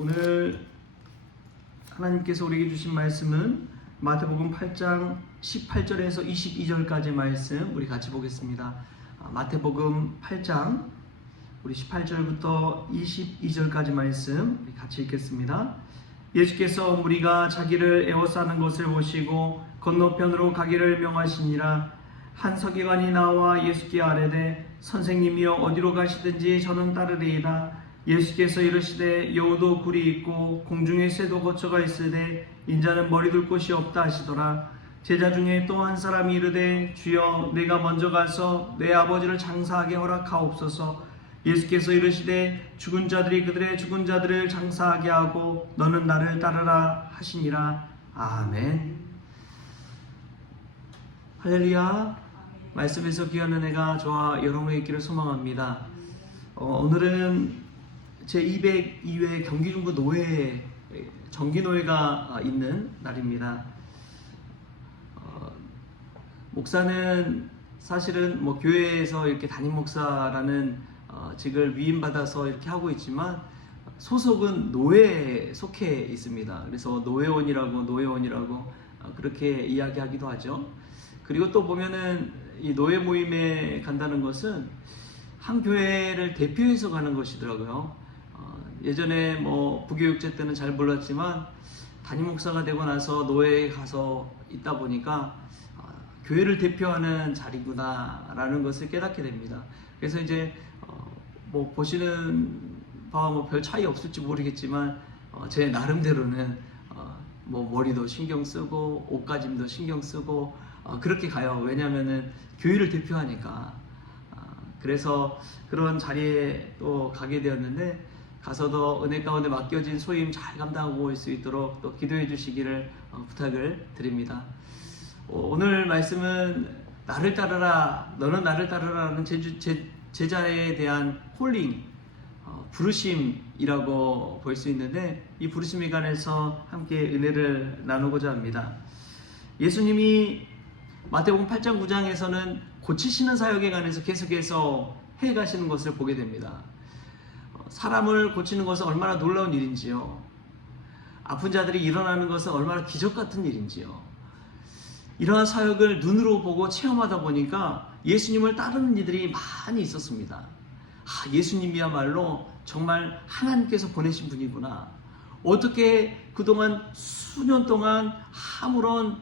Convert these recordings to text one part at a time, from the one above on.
오늘 하나님께서 우리에게 주신 말씀은 마태복음 8장 18절에서 22절까지 말씀 우리 같이 보겠습니다. 마태복음 8장 우리 18절부터 22절까지 말씀 우리 같이 읽겠습니다. 예수께서 무리가 자기를 에워싸는 것을 보시고 건너편으로 가기를 명하시니라. 한 서기관이 나와 예수께 아뢰되 선생님이여 어디로 가시든지 저는 따르리이다. 예수께서 이르시되 여우도 굴이 있고 공중에 새도 거처가 있으되 인자는 머리 둘 곳이 없다 하시더라. 제자 중에 또 한 사람이 이르되 주여 내가 먼저 가서 내 아버지를 장사하게 허락하옵소서. 예수께서 이르시되 죽은 자들이 그들의 죽은 자들을 장사하게 하고 너는 나를 따르라 하시니라. 아멘. 할렐루야. 말씀에서 귀한 은혜가 저와 여러분의 있기를 소망합니다. 오늘은 제202회 경기중부 노회 정기노회가 있는 날입니다. 목사는 사실은 교회에서 이렇게 담임 목사라는 직을 위임받아서 이렇게 하고 있지만 소속은 노회에 속해 있습니다. 그래서 노회원이라고 그렇게 이야기하기도 하죠. 그리고 또 보면은 이 노회 모임에 간다는 것은 한 교회를 대표해서 가는 것이더라고요. 예전에 부교육제 때는 잘 몰랐지만 담임 목사가 되고 나서 노회에 가서 있다 보니까 교회를 대표하는 자리구나 라는 것을 깨닫게 됩니다. 그래서 이제 보시는 바와 별 차이 없을지 모르겠지만 제 나름대로는 머리도 신경 쓰고 옷가짐도 신경 쓰고 그렇게 가요. 왜냐하면은 교회를 대표하니까. 그래서 그런 자리에 또 가게 되었는데 가서도 은혜 가운데 맡겨진 소임 잘 감당하고 올 수 있도록 또 기도해 주시기를 부탁을 드립니다. 오늘 말씀은 나를 따르라, 너는 나를 따르라는 제자에 대한 콜링, 부르심이라고 볼 수 있는데 이 부르심에 관해서 함께 은혜를 나누고자 합니다. 예수님이 마태복음 8장 9장에서는 고치시는 사역에 관해서 계속해서 해가시는 것을 보게 됩니다. 사람을 고치는 것은 얼마나 놀라운 일인지요. 아픈 자들이 일어나는 것은 얼마나 기적 같은 일인지요. 이러한 사역을 눈으로 보고 체험하다 보니까 예수님을 따르는 이들이 많이 있었습니다. 예수님이야말로 정말 하나님께서 보내신 분이구나. 어떻게 그동안 수년 동안 아무런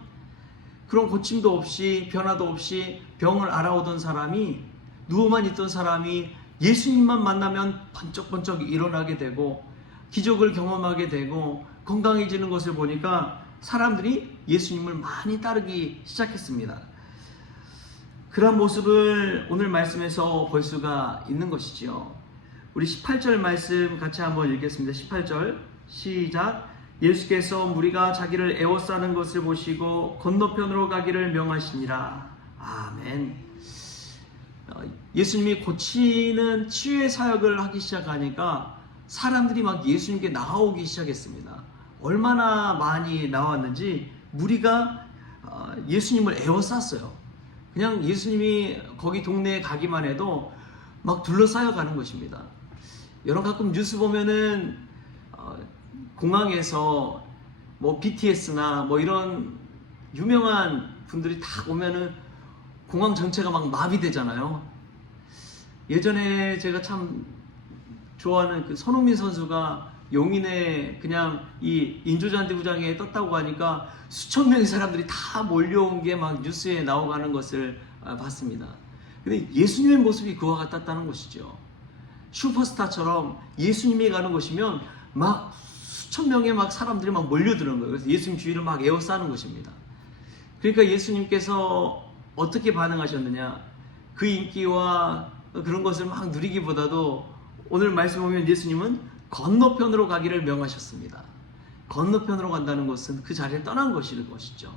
그런 고침도 없이 변화도 없이 병을 앓아오던 사람이, 누워만 있던 사람이 예수님만 만나면 번쩍번쩍 일어나게 되고 기적을 경험하게 되고 건강해지는 것을 보니까 사람들이 예수님을 많이 따르기 시작했습니다. 그런 모습을 오늘 말씀에서 볼 수가 있는 것이지요. 우리 18절 말씀 같이 한번 읽겠습니다. 18절 시작. 예수께서 무리가 자기를 에워싸는 것을 보시고 건너편으로 가기를 명하시니라. 아멘. 예수님이 고치는 치유의 사역을 하기 시작하니까 사람들이 막 예수님께 나오기 시작했습니다. 얼마나 많이 나왔는지 무리가 예수님을 에워쌌어요. 그냥 예수님이 거기 동네에 가기만 해도 막 둘러싸여 가는 것입니다. 여러분 가끔 뉴스 보면은 공항에서 BTS나 이런 유명한 분들이 다 오면은 공항 전체가 막 마비되잖아요. 예전에 제가 참 좋아하는 그 손흥민 선수가 용인에 그냥 이 인조잔디구장에 떴다고 하니까 수천 명의 사람들이 다 몰려온 게 막 뉴스에 나오가는 것을 봤습니다. 근데 예수님의 모습이 그와 같았다는 것이죠. 슈퍼스타처럼 예수님이 가는 곳이면 막 수천 명의 막 사람들이 막 몰려드는 거예요. 그래서 예수님 주위를 막 에워싸는 것입니다. 그러니까 예수님께서 어떻게 반응하셨느냐? 그 인기와 그런 것을 막 누리기보다도 오늘 말씀 보면 예수님은 건너편으로 가기를 명하셨습니다. 건너편으로 간다는 것은 그 자리를 떠난 것이죠.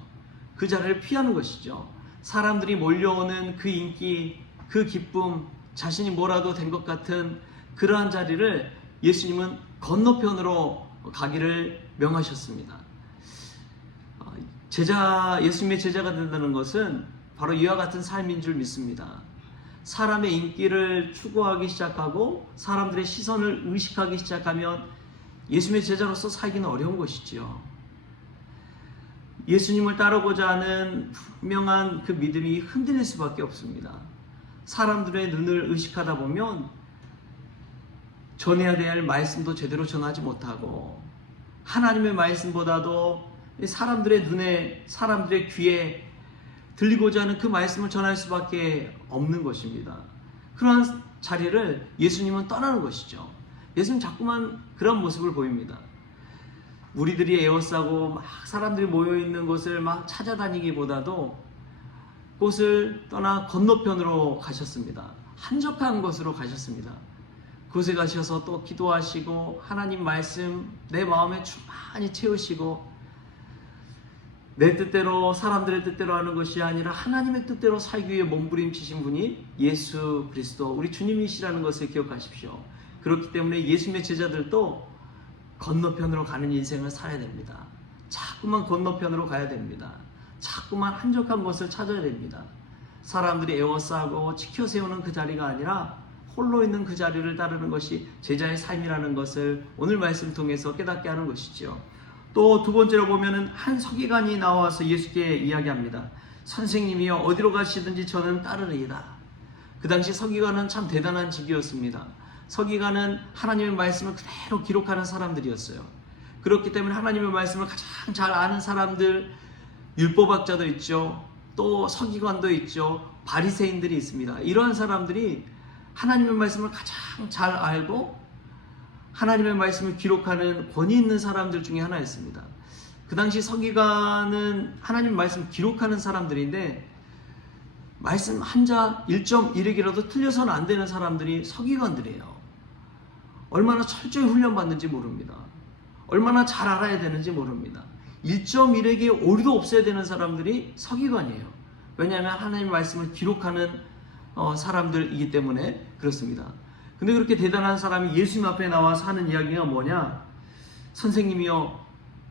그 자리를 피하는 것이죠. 사람들이 몰려오는 그 인기, 그 기쁨, 자신이 뭐라도 된 것 같은 그러한 자리를 예수님은 건너편으로 가기를 명하셨습니다. 예수님의 제자가 된다는 것은 바로 이와 같은 삶인 줄 믿습니다. 사람의 인기를 추구하기 시작하고 사람들의 시선을 의식하기 시작하면 예수님의 제자로서 살기는 어려운 것이지요. 예수님을 따르고자 하는 분명한 그 믿음이 흔들릴 수밖에 없습니다. 사람들의 눈을 의식하다 보면 전해야 될 말씀도 제대로 전하지 못하고, 하나님의 말씀보다도 사람들의 눈에, 사람들의 귀에 들리고자 하는 그 말씀을 전할 수밖에 없는 것입니다. 그러한 자리를 예수님은 떠나는 것이죠. 예수님 자꾸만 그런 모습을 보입니다. 무리들이 에워싸고 막 사람들이 모여있는 곳을 막 찾아다니기보다도 곳을 떠나 건너편으로 가셨습니다. 한적한 곳으로 가셨습니다. 그곳에 가셔서 또 기도하시고 하나님 말씀 내 마음에 충만히 채우시고, 내 뜻대로 사람들의 뜻대로 하는 것이 아니라 하나님의 뜻대로 살기 위해 몸부림치신 분이 예수 그리스도 우리 주님이시라는 것을 기억하십시오. 그렇기 때문에 예수님의 제자들도 건너편으로 가는 인생을 살아야 됩니다. 자꾸만 건너편으로 가야 됩니다. 자꾸만 한적한 곳을 찾아야 됩니다. 사람들이 에워싸고 지켜세우는 그 자리가 아니라 홀로 있는 그 자리를 따르는 것이 제자의 삶이라는 것을 오늘 말씀 통해서 깨닫게 하는 것이죠. 또 두 번째로 보면은 한 서기관이 나와서 예수께 이야기합니다. 선생님이여 어디로 가시든지 저는 따르리이다. 그 당시 서기관은 참 대단한 직위였습니다. 서기관은 하나님의 말씀을 그대로 기록하는 사람들이었어요. 그렇기 때문에 하나님의 말씀을 가장 잘 아는 사람들, 율법학자도 있죠. 또 서기관도 있죠. 바리새인들이 있습니다. 이러한 사람들이 하나님의 말씀을 가장 잘 알고 하나님의 말씀을 기록하는 권위 있는 사람들 중에 하나였습니다. 그 당시 서기관은 하나님의 말씀을 기록하는 사람들인데, 말씀 한자 1.1획이라도 틀려서는 안 되는 사람들이 서기관들이에요. 얼마나 철저히 훈련받는지 모릅니다. 얼마나 잘 알아야 되는지 모릅니다. 1.1획에 오류도 없어야 되는 사람들이 서기관이에요. 왜냐하면 하나님의 말씀을 기록하는 사람들이기 때문에 그렇습니다. 근데 그렇게 대단한 사람이 예수님 앞에 나와서 하는 이야기가 뭐냐? 선생님이요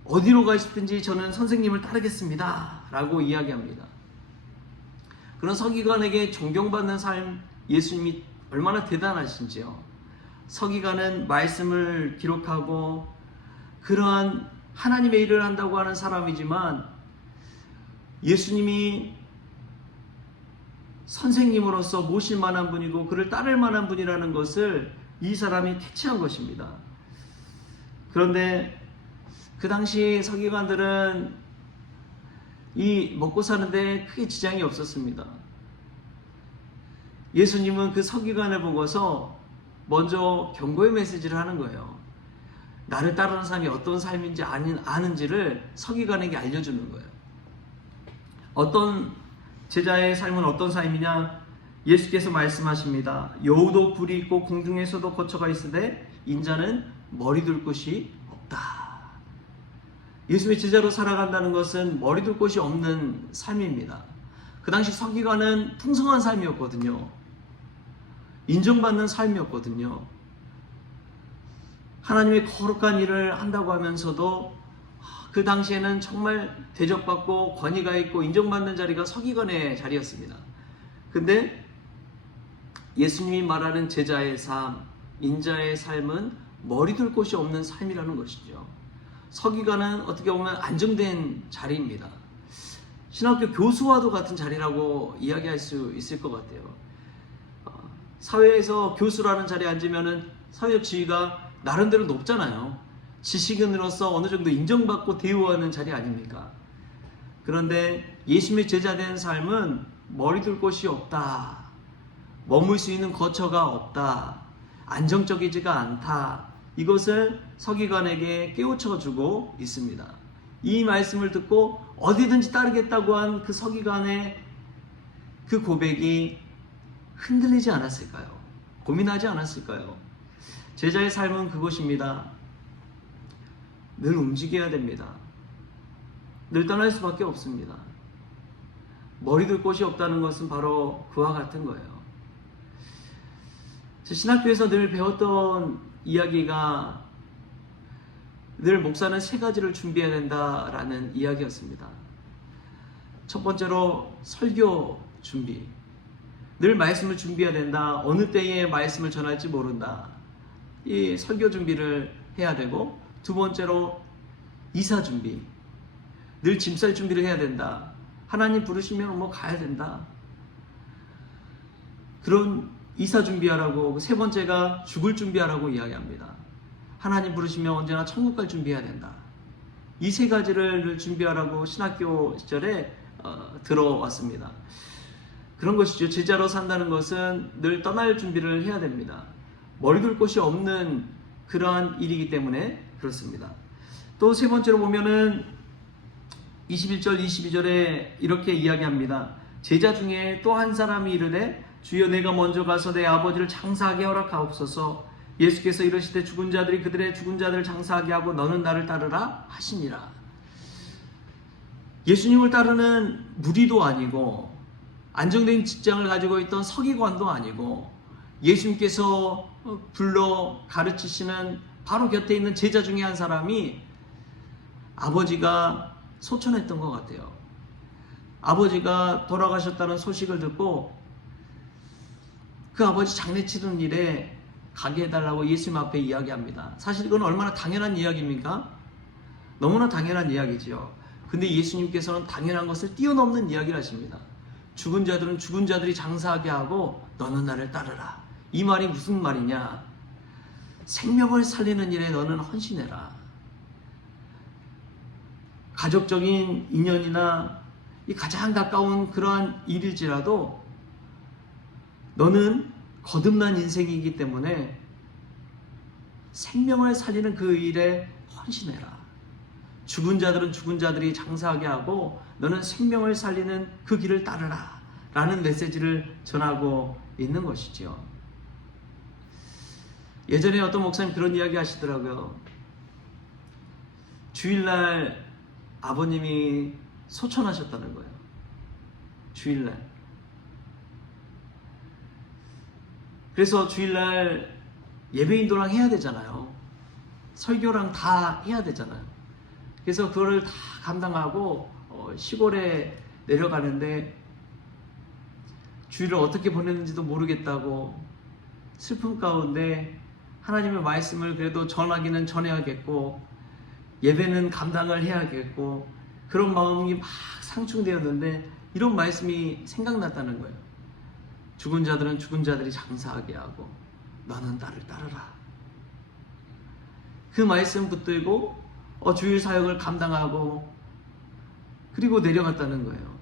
어디로 가시든지 저는 선생님을 따르겠습니다 라고 이야기합니다. 그런 서기관에게 존경받는 삶, 예수님이 얼마나 대단하신지요. 서기관은 말씀을 기록하고 그러한 하나님의 일을 한다고 하는 사람이지만, 예수님이 선생님으로서 모실 만한 분이고 그를 따를 만한 분이라는 것을 이 사람이 캐치한 것입니다. 그런데 그 당시 서기관들은 이 먹고 사는데 크게 지장이 없었습니다. 예수님은 그 서기관을 보고서 먼저 경고의 메시지를 하는 거예요. 나를 따르는 삶이 어떤 삶인지 아는지를 서기관에게 알려주는 거예요. 어떤 제자의 삶은 어떤 삶이냐? 예수께서 말씀하십니다. 여우도 굴이 있고 공중에서도 거처가 있으되 인자는 머리 둘 곳이 없다. 예수의 제자로 살아간다는 것은 머리 둘 곳이 없는 삶입니다. 그 당시 서기관은 풍성한 삶이었거든요. 인정받는 삶이었거든요. 하나님의 거룩한 일을 한다고 하면서도 그 당시에는 정말 대접받고 권위가 있고 인정받는 자리가 서기관의 자리였습니다. 근데 예수님이 말하는 제자의 삶, 인자의 삶은 머리 둘 곳이 없는 삶이라는 것이죠. 서기관은 어떻게 보면 안정된 자리입니다. 신학교 교수와도 같은 자리라고 이야기할 수 있을 것 같아요. 사회에서 교수라는 자리에 앉으면 사회적 지위가 나름대로 높잖아요. 지식인으로서 어느 정도 인정받고 대우하는 자리 아닙니까? 그런데 예수님의 제자된 삶은 머리 둘 곳이 없다. 머물 수 있는 거처가 없다. 안정적이지가 않다. 이것을 서기관에게 깨우쳐주고 있습니다. 이 말씀을 듣고 어디든지 따르겠다고 한 그 서기관의 그 고백이 흔들리지 않았을까요? 고민하지 않았을까요? 제자의 삶은 그것입니다. 늘 움직여야 됩니다. 늘 떠날 수밖에 없습니다. 머리 둘 곳이 없다는 것은 바로 그와 같은 거예요. 신학교에서 늘 배웠던 이야기가 늘 목사는 세 가지를 준비해야 된다라는 이야기였습니다. 첫 번째로 설교 준비. 늘 말씀을 준비해야 된다. 어느 때에 말씀을 전할지 모른다. 이 설교 준비를 해야 되고, 두 번째로 이사 준비. 늘 짐 쌀 준비를 해야 된다. 하나님 부르시면 뭐 가야 된다. 그런 이사 준비하라고. 세 번째가 죽을 준비하라고 이야기합니다. 하나님 부르시면 언제나 천국 갈 준비해야 된다. 이 세 가지를 준비하라고 신학교 시절에 들어왔습니다. 그런 것이죠. 제자로 산다는 것은 늘 떠날 준비를 해야 됩니다. 머리 둘 곳이 없는 그러한 일이기 때문에 그렇습니다. 또 세 번째로 보면은 21절 22절에 이렇게 이야기합니다. 제자 중에 또 한 사람이 이르되 주여 내가 먼저 가서 내 아버지를 장사하게 허락하옵소서. 예수께서 이르시되 죽은 자들이 그들의 죽은 자들을 장사하게 하고 너는 나를 따르라 하시니라. 예수님을 따르는 무리도 아니고 안정된 직장을 가지고 있던 서기관도 아니고 예수님께서 불러 가르치시는 바로 곁에 있는 제자 중에 한 사람이 아버지가 소천했던 것 같아요. 아버지가 돌아가셨다는 소식을 듣고 그 아버지 장례 치르는 일에 가게 해달라고 예수님 앞에 이야기합니다. 사실 이건 얼마나 당연한 이야기입니까? 너무나 당연한 이야기지요. 근데 예수님께서는 당연한 것을 뛰어넘는 이야기를 하십니다. 죽은 자들은 죽은 자들이 장사하게 하고 너는 나를 따르라. 이 말이 무슨 말이냐? 생명을 살리는 일에 너는 헌신해라. 가족적인 인연이나 이 가장 가까운 그러한 일일지라도 너는 거듭난 인생이기 때문에 생명을 살리는 그 일에 헌신해라. 죽은 자들은 죽은 자들이 장사하게 하고 너는 생명을 살리는 그 길을 따르라 라는 메시지를 전하고 있는 것이죠. 예전에 어떤 목사님 그런 이야기 하시더라고요. 주일날 아버님이 소천하셨다는 거예요. 주일날. 그래서 주일날 예배인도랑 해야 되잖아요. 설교랑 다 해야 되잖아요. 그래서 그거를 다 감당하고 시골에 내려가는데 주일을 어떻게 보냈는지도 모르겠다고 슬픔 가운데 하나님의 말씀을 그래도 전하기는 전해야겠고 예배는 감당을 해야겠고 그런 마음이 막 상충되었는데 이런 말씀이 생각났다는 거예요. 죽은 자들은 죽은 자들이 장사하게 하고 너는 나를 따르라. 그 말씀 붙들고 주일 사역을 감당하고 그리고 내려갔다는 거예요.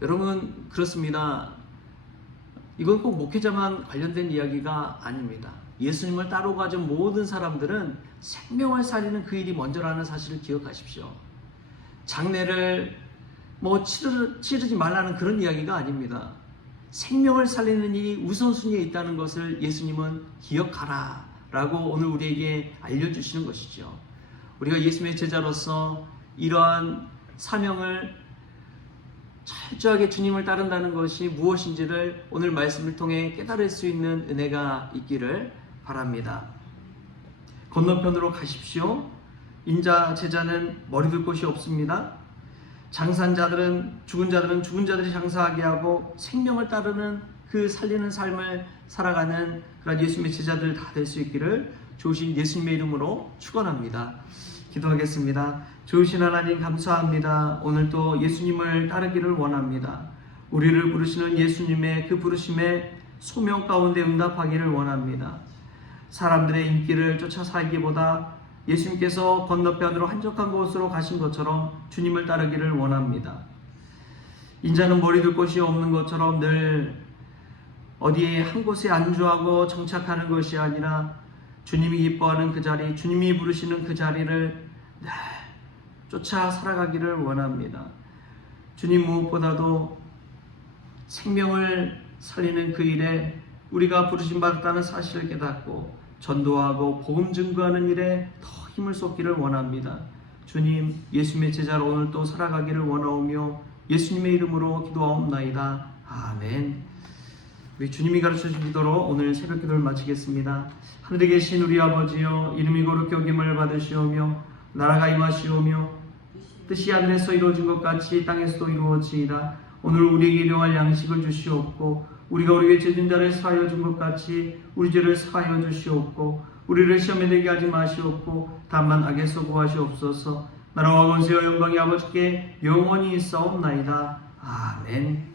여러분 그렇습니다. 이건 꼭 목회자만 관련된 이야기가 아닙니다. 예수님을 따라가진 모든 사람들은 생명을 살리는 그 일이 먼저라는 사실을 기억하십시오. 장례를 치르지 말라는 그런 이야기가 아닙니다. 생명을 살리는 일이 우선순위에 있다는 것을 예수님은 기억하라 라고 오늘 우리에게 알려주시는 것이죠. 우리가 예수님의 제자로서 이러한 사명을 철저하게 주님을 따른다는 것이 무엇인지를 오늘 말씀을 통해 깨달을 수 있는 은혜가 있기를 바랍니다. 건너편으로 가십시오. 인자 제자는 머리 둘 곳이 없습니다. 장사한 자들은 죽은 자들이 장사하게 하고 생명을 따르는 그 살리는 삶을 살아가는 그런 예수님의 제자들 다 될 수 있기를 좋으신 예수님의 이름으로 축원합니다. 기도하겠습니다. 좋으신 하나님 감사합니다. 오늘도 예수님을 따르기를 원합니다. 우리를 부르시는 예수님의 그 부르심에 소명 가운데 응답하기를 원합니다. 사람들의 인기를 쫓아 살기보다 예수님께서 건너편으로 한적한 곳으로 가신 것처럼 주님을 따르기를 원합니다. 인자는 머리 둘 곳이 없는 것처럼 늘 어디에 한 곳에 안주하고 정착하는 것이 아니라 주님이 기뻐하는 그 자리, 주님이 부르시는 그 자리를 쫓아 살아가기를 원합니다. 주님 무엇보다도 생명을 살리는 그 일에 우리가 부르심 받았다는 사실을 깨닫고 전도하고 복음 증거하는 일에 더 힘을 쏟기를 원합니다. 주님, 예수님의 제자로 오늘 또 살아가기를 원하오며 예수님의 이름으로 기도하옵나이다. 아멘. 우리 주님이 가르쳐주신 기도로 오늘 새벽 기도를 마치겠습니다. 하늘에 계신 우리 아버지여, 이름이 거룩히 여김을 받으시오며 나라가 임하시오며 뜻이 하늘에서 이루어진 것 같이 땅에서도 이루어지이다. 오늘 우리에게 일용할 양식을 주시옵고 우리가 우리에게 죄진 자를 사하여 준 것 같이 우리 죄를 사하여 주시옵고 우리를 시험에 들게 하지 마시옵고 다만 악에서 구하시옵소서. 나라와 권세와 영광이 아버지께 영원히 있사옵나이다. 아멘.